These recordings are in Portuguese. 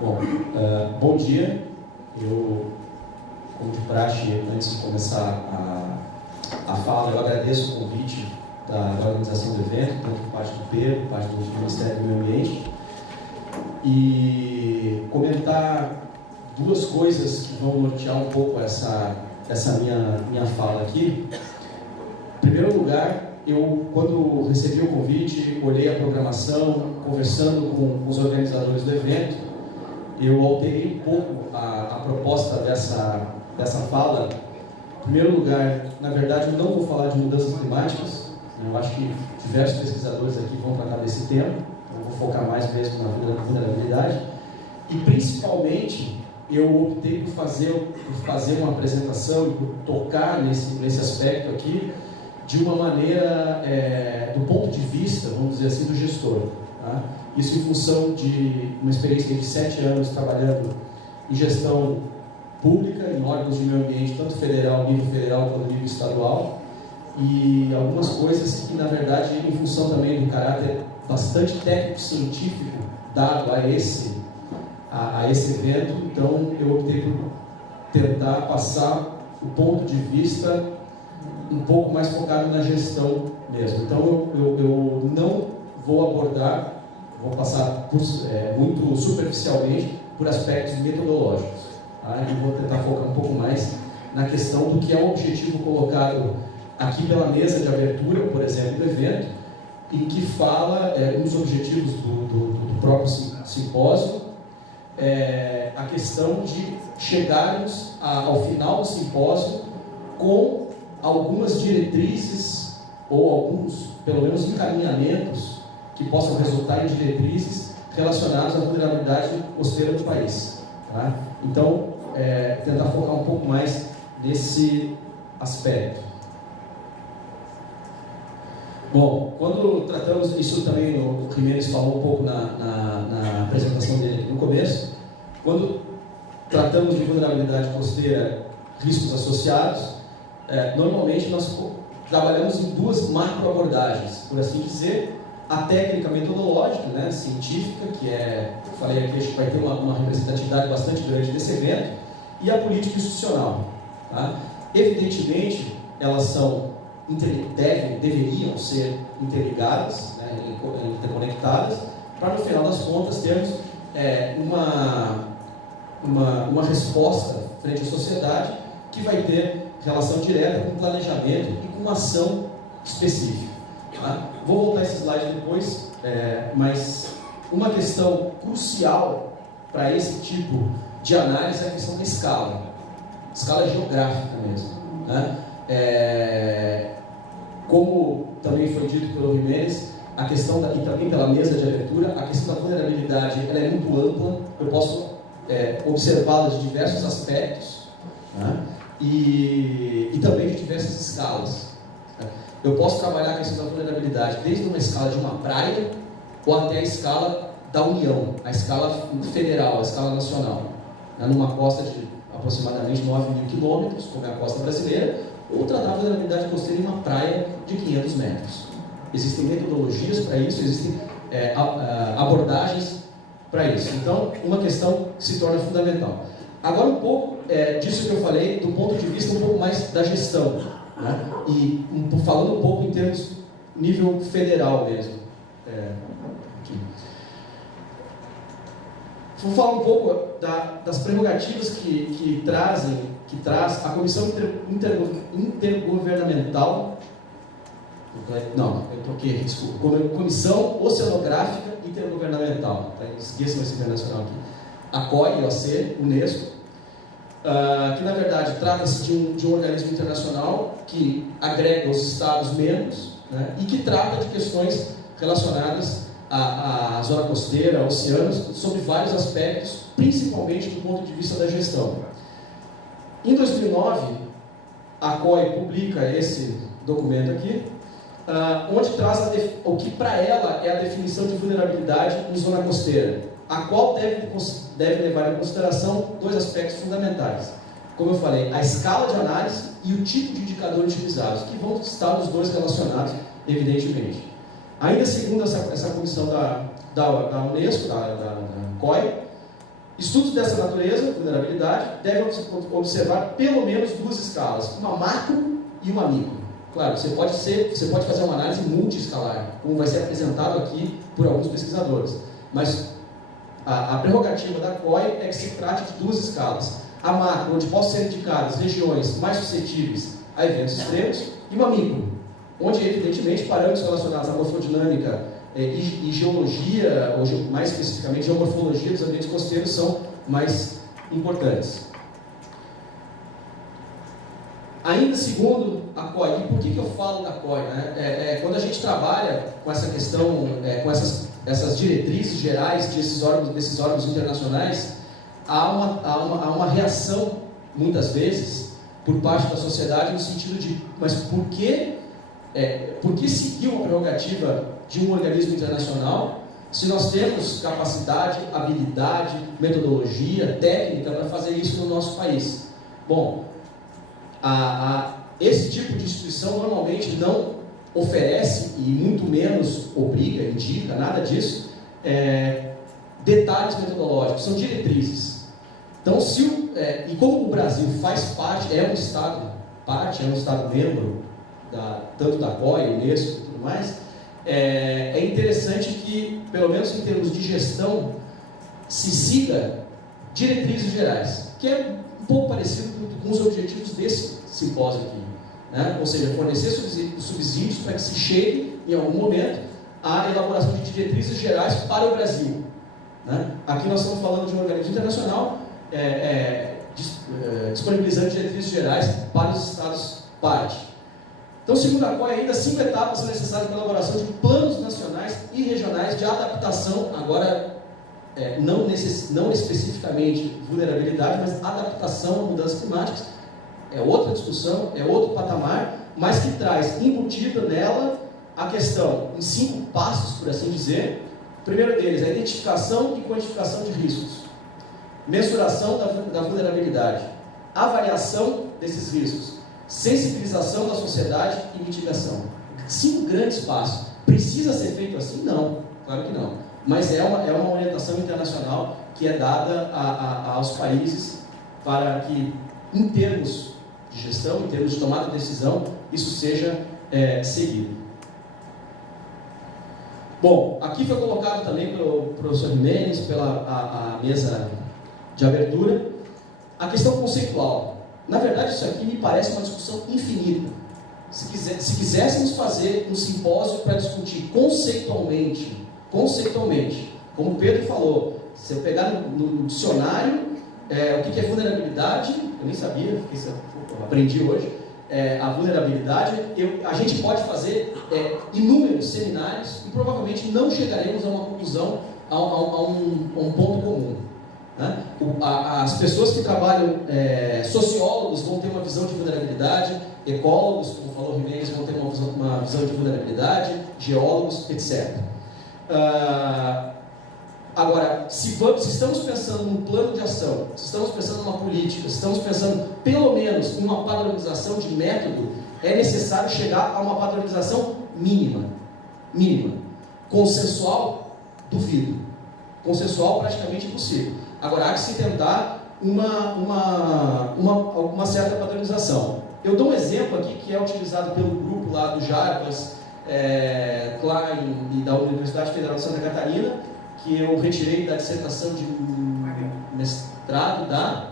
Bom, bom dia. Eu, como de praxe, antes de começar a fala, eu agradeço o convite da organização do evento, tanto por parte do Pedro, por parte do Ministério do Meio Ambiente, e comentar duas coisas que vão nortear um pouco essa minha fala aqui. Em primeiro lugar, eu, quando recebi o convite, olhei a programação, conversando com os organizadores do evento, eu alterei um pouco a proposta dessa fala. Em primeiro lugar, na verdade, eu não vou falar de mudanças climáticas. Eu acho que diversos pesquisadores aqui vão tratar desse tema. Eu vou focar mais mesmo na vulnerabilidade. E, principalmente, eu optei por fazer uma apresentação e por tocar nesse aspecto aqui de uma maneira, do ponto de vista, vamos dizer assim, do gestor. Tá? Isso em função de uma experiência de 7 anos trabalhando em gestão pública, em órgãos de meio ambiente, tanto nível federal quanto nível estadual, e algumas coisas que, na verdade, em função também do caráter bastante técnico-científico dado a esse evento, então eu optei por tentar passar o ponto de vista um pouco mais focado na gestão mesmo. Então eu não vou abordar, vou passar muito superficialmente por aspectos metodológicos. Tá? E vou tentar focar um pouco mais na questão do que é o objetivo colocado aqui pela mesa de abertura, por exemplo, do evento, em que fala um dos objetivos do próprio simpósio, a questão de chegarmos ao final do simpósio com algumas diretrizes ou alguns, pelo menos, encaminhamentos que possam resultar em diretrizes relacionadas à vulnerabilidade costeira do país. Tá? Então, tentar focar um pouco mais nesse aspecto. Bom, quando tratamos, isso também o Jimenez falou um pouco na apresentação dele no começo, quando tratamos de vulnerabilidade costeira, riscos associados, normalmente nós trabalhamos em duas macroabordagens, por assim dizer, a técnica metodológica, né, científica, que eu falei aqui, acho que vai ter uma representatividade bastante grande desse evento, e a política institucional. Tá? Evidentemente, elas deveriam ser interligadas, né, interconectadas, para no final das contas termos uma resposta frente à sociedade que vai ter relação direta com planejamento e com ação específica. Tá? Vou voltar esse slide depois, mas uma questão crucial para esse tipo de análise é a questão da escala geográfica mesmo. Né? Como também foi dito pelo Jimenez, a questão e também pela mesa de abertura, a questão da vulnerabilidade ela é muito ampla, eu posso observá-la de diversos aspectos, né? E também de diversas escalas. Eu posso trabalhar a questão da vulnerabilidade desde uma escala de uma praia ou até a escala da União, a escala federal, a escala nacional, né? Numa costa de aproximadamente 9.000 quilômetros, como é a costa brasileira, ou tratar a vulnerabilidade costeira em uma praia de 500 metros. Existem metodologias para isso, existem abordagens para isso. Então, uma questão que se torna fundamental. Agora, um pouco disso que eu falei, do ponto de vista um pouco mais da gestão, né? E falando um pouco em termos nível federal mesmo. Vou falar um pouco das prerrogativas que traz a Comissão Intergovernamental. Não, eu troquei, desculpa. Comissão Oceanográfica Intergovernamental. Esqueçam esse internacional aqui. A COI, OAC, Unesco, que na verdade trata-se de um organismo internacional que agrega os Estados-membros, né, e que trata de questões relacionadas à zona costeira, oceanos, sobre vários aspectos, principalmente do ponto de vista da gestão. Em 2009, a COI publica esse documento aqui, onde traz o que para ela é a definição de vulnerabilidade em zona costeira, a qual deve levar em consideração dois aspectos fundamentais. Como eu falei, a escala de análise e o tipo de indicador utilizados, que vão estar os dois relacionados, evidentemente. Ainda segundo essa comissão da Unesco, da COI, Estudos dessa natureza, vulnerabilidade, devem observar pelo menos duas escalas, uma macro e uma micro. Claro, você pode fazer uma análise multiescalar, como vai ser apresentado aqui por alguns pesquisadores, mas a prerrogativa da COI é que se trate de duas escalas. A macro, onde possam ser indicadas regiões mais suscetíveis a eventos extremos, e uma micro, onde, evidentemente, parâmetros relacionados à morfodinâmica e geologia, ou mais especificamente geomorfologia dos ambientes costeiros, são mais importantes. Ainda segundo a COI, e por que eu falo da COI? Né? Quando a gente trabalha com essa questão, com essas diretrizes gerais desses órgãos internacionais, há uma reação, muitas vezes, por parte da sociedade, no sentido de, mas por que seguir uma prerrogativa de um organismo internacional se nós temos capacidade, habilidade, metodologia, técnica para fazer isso no nosso país? Bom, esse tipo de instituição normalmente não oferece, e muito menos obriga, indica, nada disso, detalhes metodológicos, são diretrizes. Então, e como o Brasil faz parte, é um Estado membro, tanto da COI, Unesco e tudo mais, é interessante que, pelo menos em termos de gestão, se siga diretrizes gerais, que é um pouco parecido com os objetivos desse simpósio aqui, né? Ou seja, fornecer subsídios para que se chegue, em algum momento, à elaboração de diretrizes gerais para o Brasil, né? Aqui nós estamos falando de um organismo internacional disponibilizando diretrizes gerais para os Estados parte. Então, segundo a COI, ainda 5 etapas são necessárias para a elaboração de planos nacionais e regionais de adaptação, agora não especificamente vulnerabilidade, mas adaptação a mudanças climáticas. É outra discussão, é outro patamar, mas que traz embutida nela a questão, em 5 passos, por assim dizer. O primeiro deles é a identificação e quantificação de riscos, mensuração da vulnerabilidade, avaliação desses riscos, sensibilização da sociedade e mitigação. 5 grandes passos. Precisa ser feito assim? Não, claro que não. Mas é uma orientação internacional que é dada aos países para que, em termos de gestão, em termos de tomada de decisão, isso seja seguido. Bom, aqui foi colocado também pelo professor Jimenez, pela a mesa de abertura, a questão conceitual. Na verdade, isso aqui me parece uma discussão infinita. Se quiséssemos fazer um simpósio para discutir conceitualmente, como o Pedro falou, se eu pegar no dicionário o que é vulnerabilidade, eu nem sabia, eu aprendi hoje, a vulnerabilidade, a gente pode fazer inúmeros seminários e provavelmente não chegaremos a uma conclusão, a um ponto comum. Né? As pessoas que trabalham, sociólogos vão ter uma visão de vulnerabilidade, ecólogos, como falou o Jimenez, vão ter uma visão de vulnerabilidade, geólogos, etc. Agora, se estamos pensando num plano de ação, se estamos pensando numa política, se estamos pensando pelo menos em uma padronização de método, é necessário chegar a uma padronização mínima. Consensual, duvido. Consensual, praticamente impossível. Agora, há que se tentar uma certa padronização. Eu dou um exemplo aqui que é utilizado pelo grupo lá do Jarbas, Klein e da Universidade Federal de Santa Catarina, que eu retirei da dissertação de mestrado da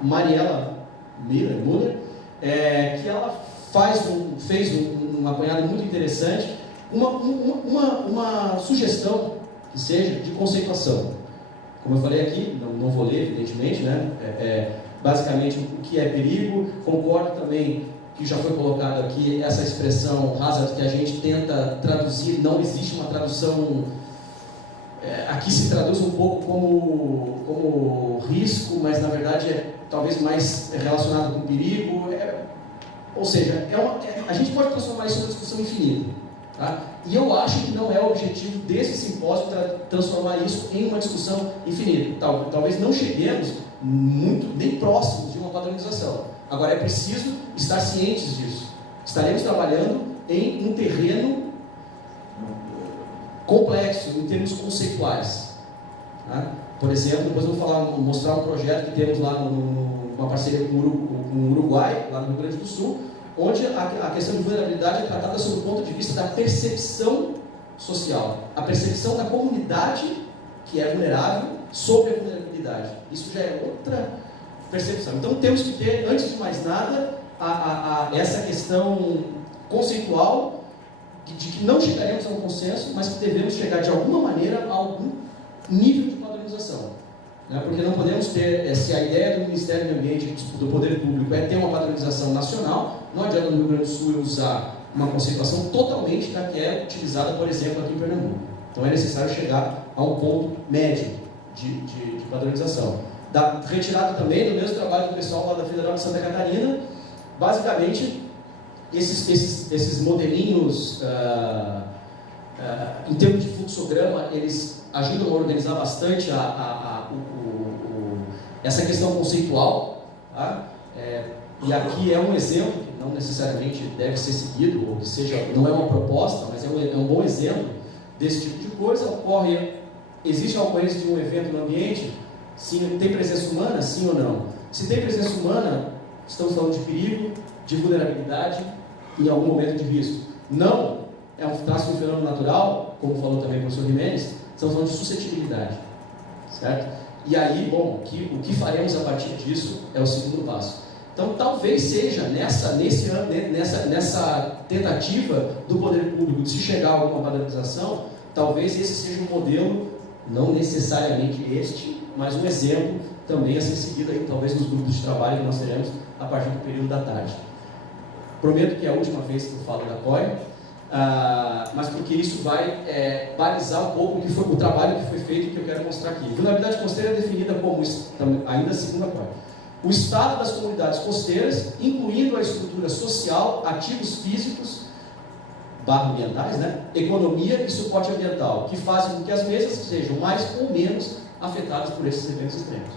Mariela Müller, que ela fez um apanhado muito interessante, uma sugestão que seja de conceituação. Como eu falei aqui, não vou ler, evidentemente, né? Basicamente, o que é perigo. Concordo também que já foi colocado aqui essa expressão hazard que a gente tenta traduzir, não existe uma tradução, aqui se traduz um pouco como risco, mas na verdade é talvez mais relacionado com perigo, ou seja, a gente pode transformar isso numa discussão infinita, tá? E eu acho que não é o objetivo desse simpósio transformar isso em uma discussão infinita. Talvez não cheguemos nem próximos de uma padronização. Agora, é preciso estar cientes disso. Estaremos trabalhando em um terreno complexo, em termos conceituais. Tá? Por exemplo, depois eu vou mostrar um projeto que temos lá uma parceria com o Uruguai, lá no Rio Grande do Sul, onde a questão de vulnerabilidade é tratada sob o ponto de vista da percepção social, a percepção da comunidade que é vulnerável sobre a vulnerabilidade. Isso já é outra percepção. Então temos que ter, antes de mais nada, essa questão conceitual de que não chegaremos a um consenso, mas que devemos chegar de alguma maneira a algum nível de padronização. Porque não podemos ter, se a ideia do Ministério do Meio Ambiente, do Poder Público, é ter uma padronização nacional, não adianta no Rio Grande do Sul eu usar uma conceituação totalmente da que é utilizada, por exemplo, aqui em Pernambuco. Então é necessário chegar a um ponto médio de padronização. Retirado também do mesmo trabalho do pessoal lá da Federal de Santa Catarina, basicamente, esses modelinhos, em termos de fluxograma, eles ajudam a organizar bastante essa questão conceitual. Tá? E aqui é um exemplo, que não necessariamente deve ser seguido, ou que seja, não é uma proposta, mas é um bom exemplo desse tipo de coisa. Existe a ocorrência de um evento no ambiente? Sim, tem presença humana? Sim ou não? Se tem presença humana, estamos falando de perigo, de vulnerabilidade, em algum momento de risco. Não, é um traço de um fenômeno natural, como falou também o professor Jimenez, estamos falando de suscetibilidade, certo? E aí, bom, o que faremos a partir disso é o segundo passo. Então, talvez seja nessa tentativa do poder público de se chegar a alguma padronização, talvez esse seja um modelo, não necessariamente este, mas um exemplo também a ser seguido aí, talvez nos grupos de trabalho que nós teremos a partir do período da tarde. Prometo que é a última vez que eu falo da COI, mas porque isso vai balizar um pouco o trabalho que foi feito e que eu quero mostrar aqui. Vulnerabilidade costeira é definida como, ainda segundo a COI, o estado das comunidades costeiras, incluindo a estrutura social, ativos físicos, ambientais, economia e suporte ambiental, que fazem com que as mesmas sejam mais ou menos afetadas por esses eventos extremos.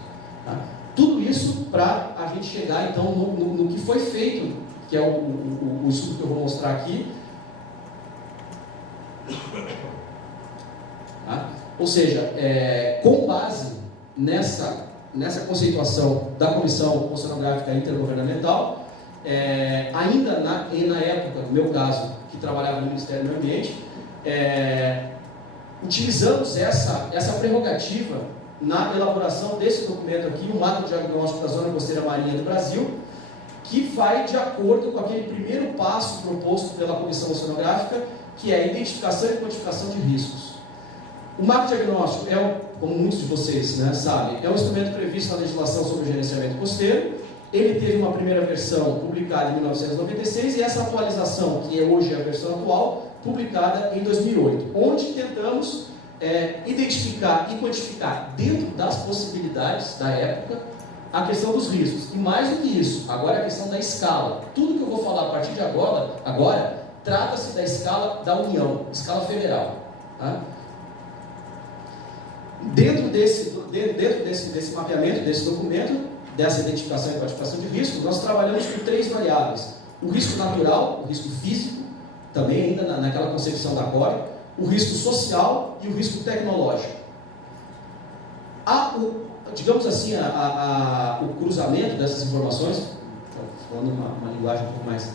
Tá? Tudo isso para a gente chegar, então, no que foi feito, que é o estudo que eu vou mostrar aqui. Tá? Ou seja, com base nessa conceituação da Comissão Oceanográfica Intergovernamental, ainda na época, no meu caso, que trabalhava no Ministério do Meio Ambiente, utilizamos essa prerrogativa na elaboração desse documento aqui, o Macro Diagnóstico da Zona Costeira Marinha do Brasil, que vai de acordo com aquele primeiro passo proposto pela Comissão Oceanográfica, que é a identificação e quantificação de riscos. O Macro Diagnóstico como muitos de vocês sabem, é um instrumento previsto na legislação sobre o gerenciamento costeiro. Ele teve uma primeira versão publicada em 1996 e essa atualização, que hoje é a versão atual, publicada em 2008, onde tentamos identificar e quantificar, dentro das possibilidades da época, a questão dos riscos. E mais do que isso, agora a questão da escala. Tudo que eu vou falar a partir de agora trata-se da escala da União, escala federal. Tá? Dentro desse mapeamento, desse documento, dessa identificação e quantificação de risco, nós trabalhamos com 3 variáveis. O risco natural, o risco físico, também ainda naquela concepção da COI, o risco social e o risco tecnológico. Digamos assim, o cruzamento dessas informações, falando uma linguagem um pouco mais...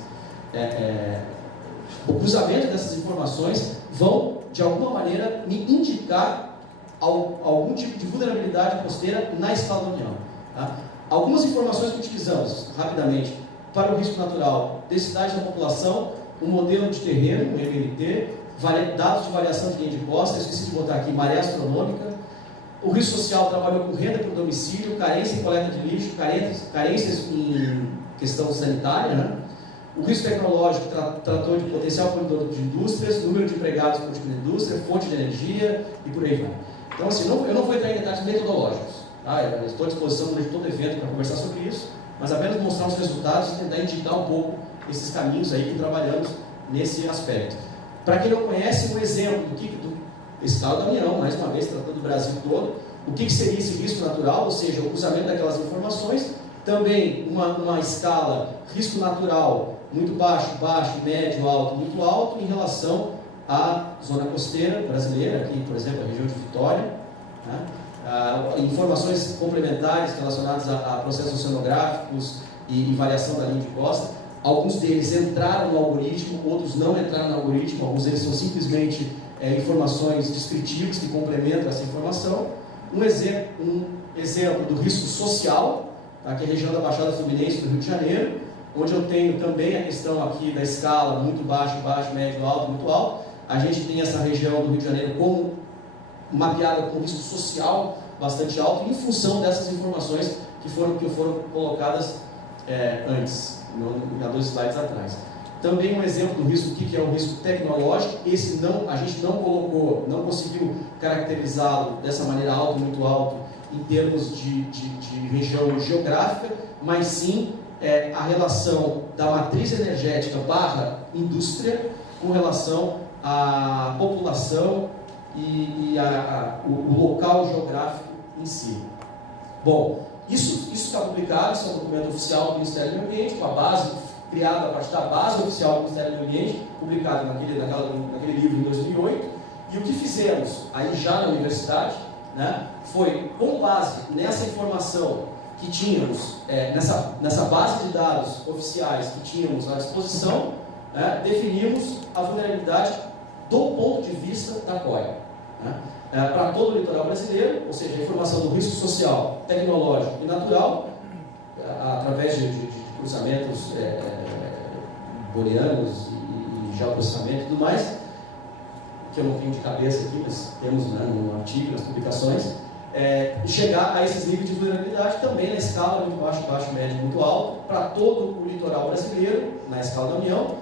o cruzamento dessas informações vão, de alguma maneira, me indicar algum tipo de vulnerabilidade costeira na escala da União. Tá? Algumas informações que utilizamos, rapidamente, para o risco natural, densidade da população, um modelo de terreno, um MLT, dados de variação de linha de costa, esqueci de botar aqui, maré astronômica. O risco social trabalhou com renda por domicílio, carência em coleta de lixo, carências em questão sanitária. O risco tecnológico tratou de potencial poluidor de indústrias, número de empregados por tipo de indústria, fonte de energia e por aí vai. Então, assim, eu não vou entrar em detalhes metodológicos. Tá? Eu estou à disposição durante todo o evento para conversar sobre isso, mas apenas mostrar os resultados e tentar indicar um pouco esses caminhos aí que trabalhamos nesse aspecto. Para quem não conhece, um exemplo do Estado da União, mais uma vez, tratando do Brasil todo, o que seria esse risco natural, ou seja, o cruzamento daquelas informações, também uma escala risco natural muito baixo, médio, alto, muito alto, em relação à zona costeira brasileira, aqui, por exemplo, a região de Vitória, né? informações complementares relacionadas a processos oceanográficos e variação da linha de costa. Alguns deles entraram no algoritmo, outros não entraram no algoritmo, alguns deles são simplesmente informações descritivas que complementam essa informação. Um exemplo do risco social, tá, que é a região da Baixada Fluminense do Rio de Janeiro, onde eu tenho também a questão aqui da escala muito baixo, médio, alto, muito alto. A gente tem essa região do Rio de Janeiro como mapeada com risco social bastante alto, em função dessas informações que foram colocadas antes, há 2 slides atrás. Também um exemplo do risco, o que é o risco tecnológico. Esse a gente não conseguiu caracterizá-lo dessa maneira alto, muito alto, em termos de região geográfica, mas sim a relação da matriz energética / indústria com relação à população e o local geográfico em si. Bom, isso está publicado, isso é um documento oficial do Ministério do Meio Ambiente, com a base criada a partir da base oficial do Ministério do Meio Ambiente, publicado naquele livro em 2008. E o que fizemos aí já na universidade, né, foi, com base nessa informação que tínhamos, nessa base de dados oficiais que tínhamos à disposição, né, definimos a vulnerabilidade do ponto de vista da COI, né, para todo o litoral brasileiro, ou seja, a informação do risco social, tecnológico e natural, através de cruzamentos booleanos e geoprocessamento e tudo mais, que eu não tenho de cabeça aqui, mas temos, né, no artigo, nas publicações, chegar a esses níveis de vulnerabilidade também na escala muito baixo, médio, muito alto, para todo o litoral brasileiro, na escala da União,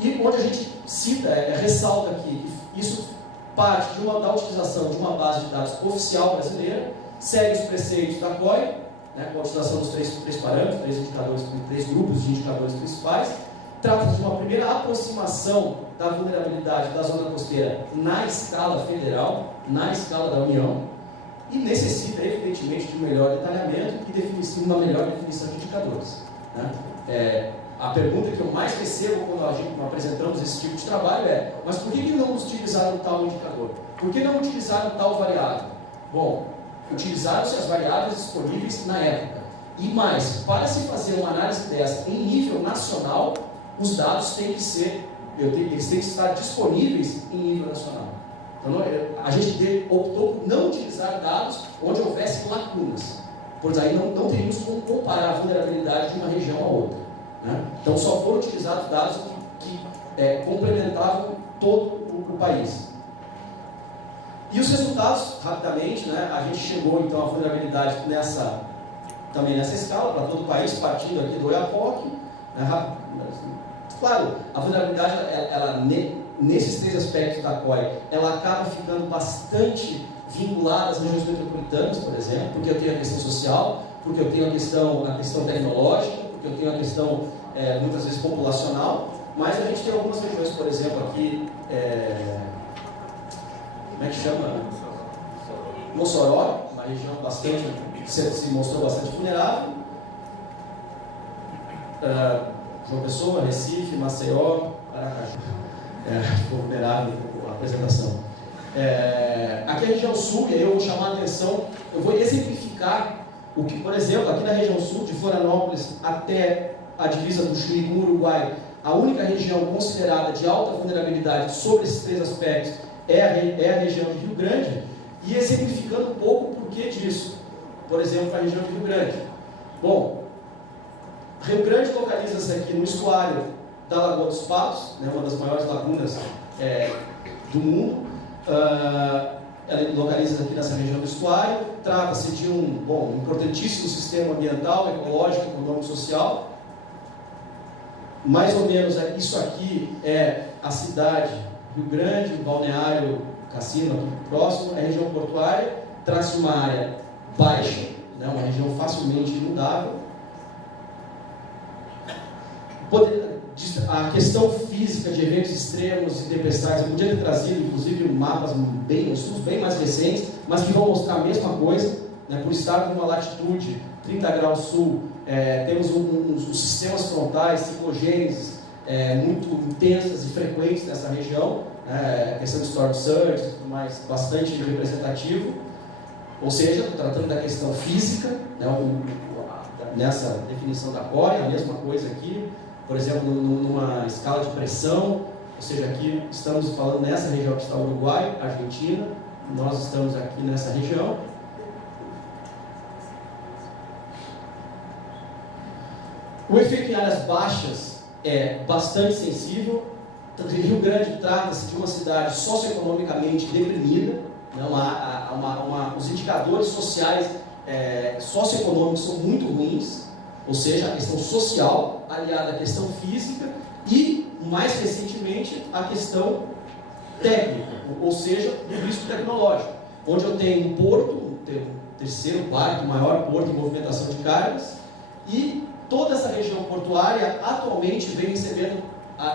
e onde a gente cita, ressalta aqui, que isso parte da utilização de uma base de dados oficial brasileira, segue os preceitos da COI, né, com a utilização dos três parâmetros, 3 indicadores, 3 grupos de indicadores principais. Trata-se de uma primeira aproximação da vulnerabilidade da zona costeira na escala federal, na escala da União, e necessita, evidentemente, de um melhor detalhamento e uma melhor definição de indicadores, né? A pergunta que eu mais recebo quando apresentamos esse tipo de trabalho é: mas por que não utilizaram tal indicador? Por que não utilizaram tal variável? Bom, utilizaram-se as variáveis disponíveis na época. E mais, para se fazer uma análise dessa em nível nacional, os dados têm que estar disponíveis em nível nacional. Então, a gente optou por não utilizar dados onde houvesse lacunas, pois aí não teríamos como comparar a vulnerabilidade de uma região a outra, né? Então, só foram utilizados dados que complementavam todo o país. E os resultados, rapidamente, né, a gente chegou então à vulnerabilidade também nessa escala, para todo o país, partindo aqui do Oiapoque, né. Claro, a vulnerabilidade, nesses 3 aspectos da COI, ela acaba ficando bastante vinculada às regiões metropolitanas, por exemplo, porque eu tenho a questão social, porque eu tenho a questão tecnológica, porque eu tenho a questão, muitas vezes, populacional, mas a gente tem algumas regiões, por exemplo, aqui, como é que chama? Mossoró, uma região que se mostrou bastante vulnerável. João Pessoa, Recife, Maceió, Aracaju. Ficou vulnerável a apresentação. Aqui a região sul, e aí eu vou chamar a atenção, eu vou exemplificar o que, por exemplo, aqui na região sul, de Florianópolis até a divisa do Chuí com o Uruguai, a única região considerada de alta vulnerabilidade sobre esses 3 aspectos é a região de Rio Grande, e exemplificando um pouco o porquê disso. Por exemplo, a região de Rio Grande. Bom, Rio Grande localiza-se aqui no estuário da Lagoa dos Patos, né, uma das maiores lagunas do mundo. Ela localiza-se aqui nessa região do estuário. Trata-se de um importantíssimo sistema ambiental, ecológico, econômico e social. Mais ou menos isso aqui é a cidade Rio Grande, o balneário Cassino, aqui próximo, é a região portuária. Trata-se de uma área baixa, né, uma região facilmente inundável. A questão física de eventos extremos e tempestades, eu podia ter trazido, inclusive, mapas bem mais recentes, mas que vão mostrar a mesma coisa, né, por estar com uma latitude 30 graus sul, temos uns sistemas frontais, ciclogêneses muito intensas e frequentes nessa região, questão de storm surge, tudo mais, bastante representativo. Ou seja, tratando da questão física, né, nessa definição da COI, a mesma coisa aqui, por exemplo, numa escala de pressão, ou seja, aqui estamos falando nessa região que está o Uruguai, Argentina, nós estamos aqui nessa região. O efeito em áreas baixas é bastante sensível. Rio Grande trata-se de uma cidade socioeconomicamente deprimida, né? Os indicadores sociais socioeconômicos são muito ruins, ou seja, a questão social aliada à questão física e, mais recentemente, a questão técnica, ou seja, do risco tecnológico, onde eu tenho um porto, o terceiro, quarto, maior porto em movimentação de cargas, e toda essa região portuária atualmente vem recebendo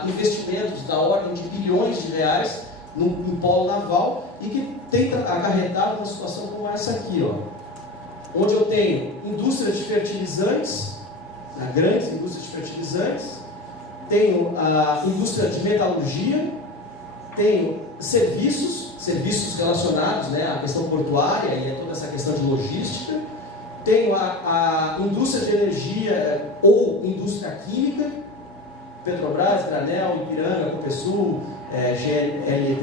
investimentos da ordem de bilhões de reais em polo naval e que tem acarretado uma situação como essa aqui, ó, onde eu tenho indústrias de fertilizantes, grandes indústrias de fertilizantes, tenho a indústria de metalurgia, tenho serviços relacionados, né, à questão portuária e a toda essa questão de logística, tenho a indústria de energia ou indústria química, Petrobras, Granel, Ipiranga, Copesul,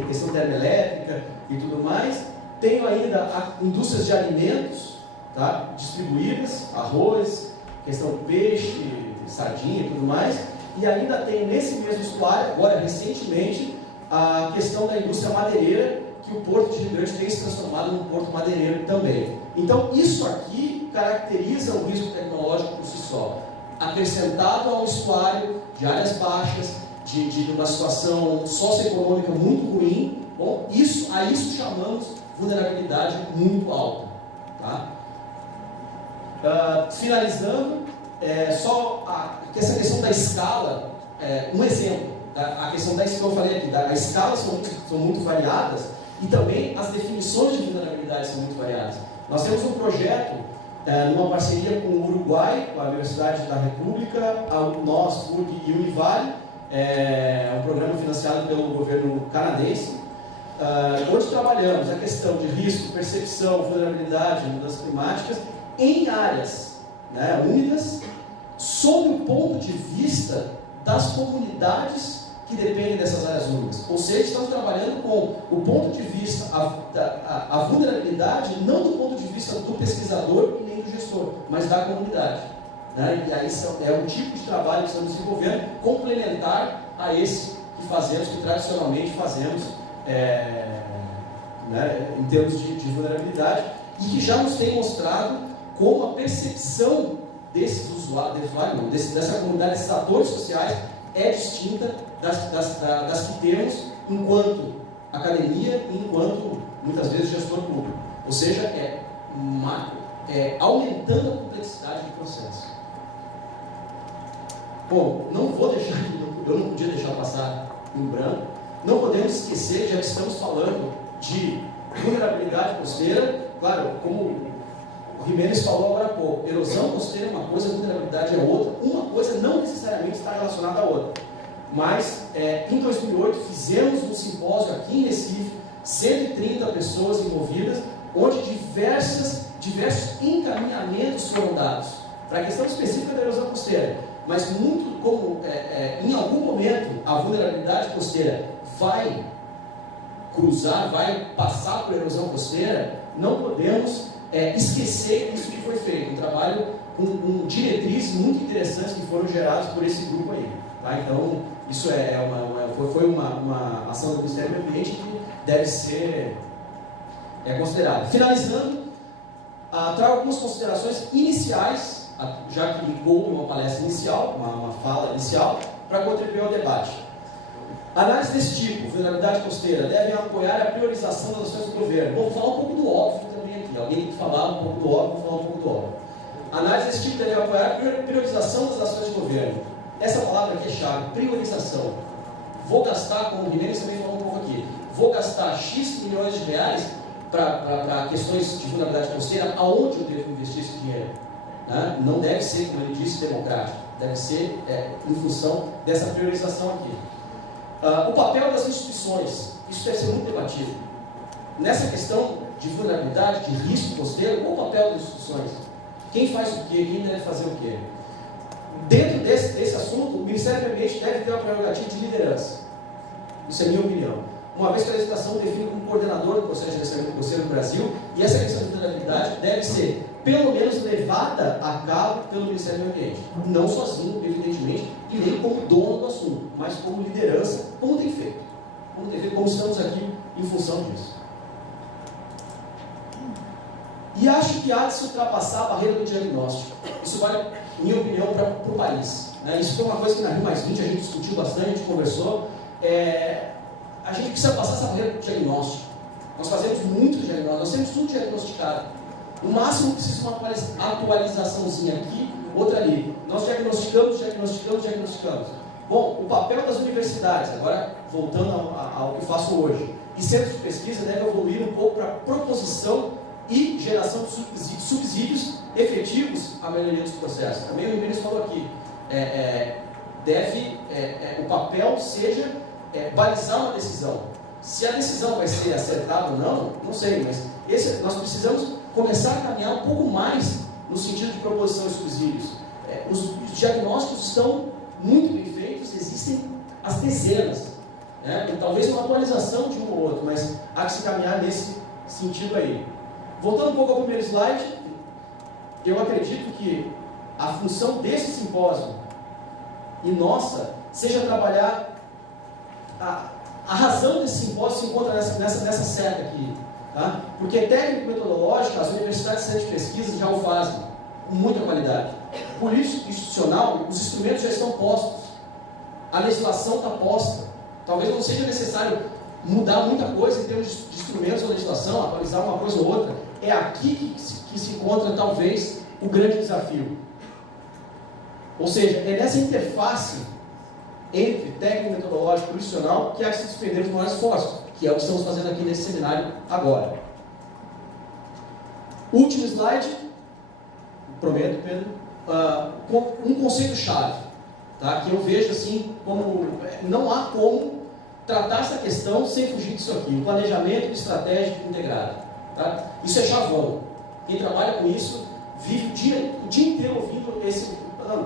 questão termoelétrica e tudo mais. Tenho ainda indústrias de alimentos, tá, distribuídas, arroz, questão do peixe, sardinha e tudo mais. E ainda tenho nesse mesmo estuário, agora recentemente, a questão da indústria madeireira, que o Porto de Rio Grande tem se transformado num porto madeireiro também. Então, isso aqui caracteriza o risco tecnológico por si só. Acrescentado a um estuário de áreas baixas, de uma situação socioeconômica muito ruim, bom, a isso chamamos vulnerabilidade muito alta. Tá? Finalizando, essa questão da escala, um exemplo, a questão da escala que eu falei aqui, as escalas são muito variadas e também as definições de vulnerabilidade são muito variadas. Nós temos um projeto numa parceria com o Uruguai, com a Universidade da República, nós, FURG e Univale, um programa financiado pelo governo canadense, onde trabalhamos a questão de risco, percepção, vulnerabilidade, mudanças climáticas em áreas, né, úmidas, sob o ponto de vista das comunidades que dependem dessas áreas úmidas. Ou seja, estamos trabalhando com o ponto de vista, a vulnerabilidade, não do ponto de vista do pesquisador e nem do gestor, mas da comunidade. Né? E aí é um tipo de trabalho que estamos desenvolvendo, complementar a esse que fazemos, que tradicionalmente fazemos né, em termos de vulnerabilidade, e que já nos tem mostrado como a percepção desses usuários, dessa comunidade, desses atores sociais, é distinta das que temos enquanto academia e enquanto, muitas vezes, gestor público. Ou seja, aumentando a complexidade do processo. Bom, eu não podia deixar passar em branco, não podemos esquecer, já que estamos falando de vulnerabilidade costeira, claro, como o Jimenez falou agora há pouco, erosão costeira é uma coisa, vulnerabilidade é outra, uma coisa não necessariamente está relacionada à outra. Mas, em 2008, fizemos um simpósio aqui em Recife, 130 pessoas envolvidas, onde diversos encaminhamentos foram dados para a questão específica da erosão costeira. Mas muito como, em algum momento, a vulnerabilidade costeira vai cruzar, vai passar por erosão costeira, não podemos esquecer isso que foi feito. Um trabalho com diretrizes muito interessantes que foram geradas por esse grupo aí. Tá? Então, isso foi uma ação do Ministério do Meio Ambiente que deve ser considerada. Finalizando, trago algumas considerações iniciais, já que me coube uma palestra inicial, uma fala inicial, para contribuir ao debate. Análise desse tipo, vulnerabilidade costeira, devem apoiar a priorização das ações do governo. Vamos falar um pouco do óbvio também aqui. Alguém tem que falar um pouco do óbvio, vou falar um pouco do óbvio. Análise desse tipo deve apoiar a priorização das ações do governo. Essa palavra aqui é chave, priorização. Vou gastar, como o Jimenez também falou um pouco aqui, vou gastar X milhões de reais para questões de vulnerabilidade costeira, aonde eu devo investir esse dinheiro? Né? Não deve ser, como ele disse, democrático, deve ser em função dessa priorização aqui. O papel das instituições, isso deve ser muito debatido. Nessa questão de vulnerabilidade, de risco costeiro, qual o papel das instituições? Quem faz o quê? Quem deve fazer o quê? Dentro desse assunto, o Ministério do Meio Ambiente deve ter uma prerrogativa de liderança. Isso é a minha opinião. Uma vez que a legislação define como coordenador do processo de gerenciamento costeiro no Brasil, e essa questão de vulnerabilidade deve ser, pelo menos, levada a cabo pelo Ministério do Meio Ambiente. Não sozinho, evidentemente, e nem como dono do assunto, mas como liderança, como tem feito. Como estamos aqui em função disso. E acho que há de se ultrapassar a barreira do diagnóstico. Isso vale, minha opinião, para o país. Isso foi uma coisa que na Rio+20 a gente discutiu bastante, a gente conversou. A gente precisa passar essa barreira do diagnóstico. Nós fazemos muito diagnóstico, nós temos tudo diagnosticado. No máximo precisa uma atualizaçãozinha aqui, outra ali. Nós diagnosticamos. Bom, o papel das universidades, agora voltando ao que faço hoje, e centros de pesquisa deve evoluir um pouco para proposição e geração de subsídios efetivos à melhoria dos processos. Também o ministro falou aqui, o papel seja balizar uma decisão. Se a decisão vai ser acertada ou não, não sei, mas nós precisamos começar a caminhar um pouco mais no sentido de proposição e subsídios. Os diagnósticos estão muito bem feitos, existem as dezenas. Talvez uma atualização de um ou outro, mas há que se caminhar nesse sentido aí. Voltando um pouco ao primeiro slide, eu acredito que a função desse simpósio e nossa seja trabalhar a razão desse simpósio se encontra nessa seta aqui, tá? Porque técnico e metodológica, as universidades e centros de pesquisa já o fazem com muita qualidade. Político institucional, os instrumentos já estão postos, a legislação está posta. Talvez não seja necessário mudar muita coisa em termos de instrumentos da legislação, atualizar uma coisa ou outra. É aqui que se encontra, talvez, o grande desafio. Ou seja, é nessa interface entre técnico, metodológico e institucional que há que se despender os maiores esforços, que é o que estamos fazendo aqui nesse seminário agora. Último slide, prometo, Pedro, um conceito-chave, tá? Que eu vejo assim como não há como tratar essa questão sem fugir disso aqui, o planejamento estratégico integrado. Tá? Isso é chavão. Quem trabalha com isso vive o dia inteiro ouvindo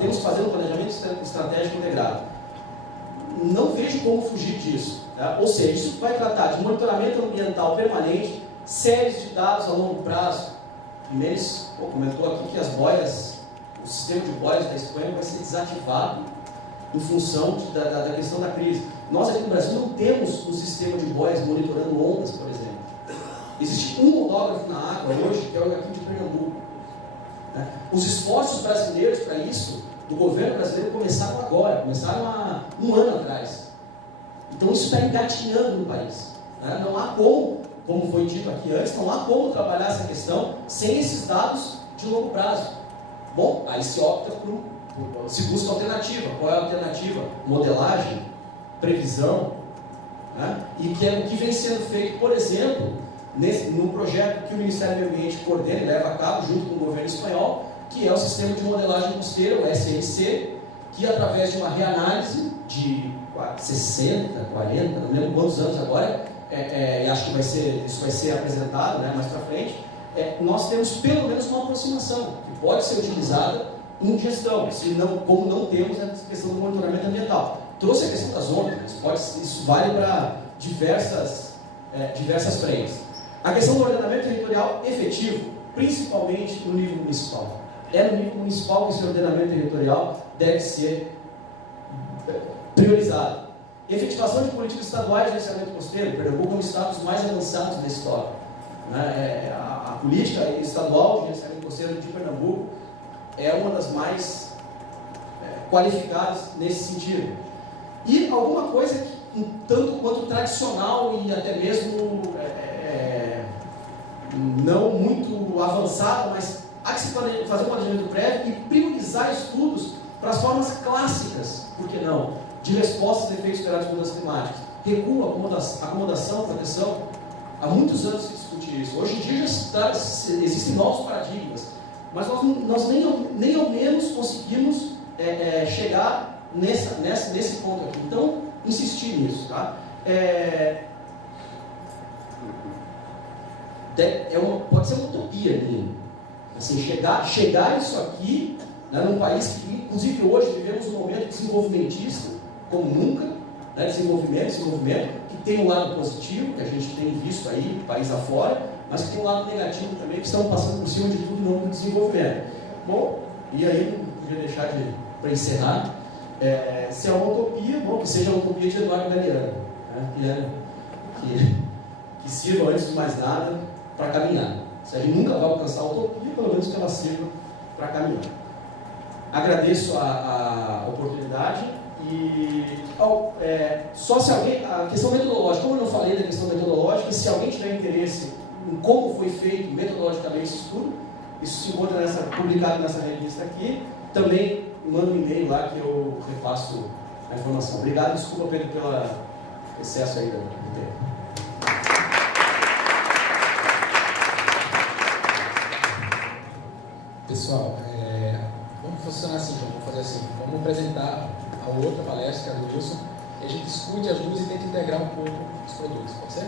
temos que fazer um planejamento estratégico integrado. Não vejo como fugir disso. Tá? Ou seja, isso vai tratar de monitoramento ambiental permanente, séries de dados a longo prazo. Jimenez comentou aqui que o sistema de boias da Espanha vai ser desativado em função da questão da crise. Nós aqui no Brasil não temos um sistema de boias monitorando ondas, por exemplo. Existe um odógrafo na água hoje, que é o aqui de Pernambuco. Os esforços brasileiros para isso, do governo brasileiro, começaram agora, começaram há um ano atrás. Então isso está engatinhando no país. Não há como foi dito aqui antes, não há como trabalhar essa questão sem esses dados de longo prazo. Bom, aí se opta se busca alternativa. Qual é a alternativa? Modelagem, previsão, e que é o que vem sendo feito, por exemplo, no projeto que o Ministério do Meio Ambiente coordena e leva a cabo junto com o governo espanhol, que é o Sistema de Modelagem Costeira, o SMC, que através de uma reanálise de 60, 40, não lembro quantos anos agora, acho que isso vai ser apresentado mais para frente, nós temos pelo menos uma aproximação, que pode ser utilizada em gestão, como não temos a questão do monitoramento ambiental. Trouxe a questão das ondas, isso vale para diversas frentes. A questão do ordenamento territorial efetivo, principalmente no nível municipal. É no nível municipal que esse ordenamento territorial deve ser priorizado. Efetivação de políticas estaduais de gerenciamento costeiro. Pernambuco é um dos estados mais avançados da história. A política estadual de gerenciamento costeiro de Pernambuco é uma das mais qualificadas nesse sentido. E alguma coisa que, um tanto quanto tradicional e até mesmo não muito avançada, mas há que se fazer um planejamento prévio e priorizar estudos para as formas clássicas, por que não, de respostas a efeitos esperados de mudanças climáticas. Recuo, acomodação, proteção. Há muitos anos se discute isso. Hoje em dia já existem novos paradigmas, mas nós nem ao menos conseguimos chegar nesse ponto aqui. Então, insistir nisso. Tá? pode ser uma utopia minha. Assim, chegar isso aqui, né, num país que, inclusive hoje, vivemos um momento desenvolvimentista, como nunca, né, desenvolvimento, que tem um lado positivo, que a gente tem visto aí, país afora, mas que tem um lado negativo também, que estão passando por cima de tudo no do desenvolvimento. Bom, e aí, não podia deixar para encerrar, se é uma utopia, bom, que seja uma utopia de Eduardo Galeano, né, que sirva, antes de mais nada, para caminhar. Se a gente nunca vai alcançar a utopia, pelo menos que ela sirva para caminhar. Agradeço a oportunidade e só se alguém, a questão metodológica, como eu não falei da questão metodológica, se alguém tiver interesse em como foi feito metodologicamente esse estudo, isso se encontra publicado nessa revista aqui, também manda um e-mail lá que eu repasso a informação. Obrigado, desculpa Pedro pelo excesso aí do tempo. Pessoal, vamos funcionar assim, João, vamos fazer assim, vamos apresentar a outra palestra, que é a do Wilson, e a gente discute as duas e tenta integrar um pouco os produtos, pode ser?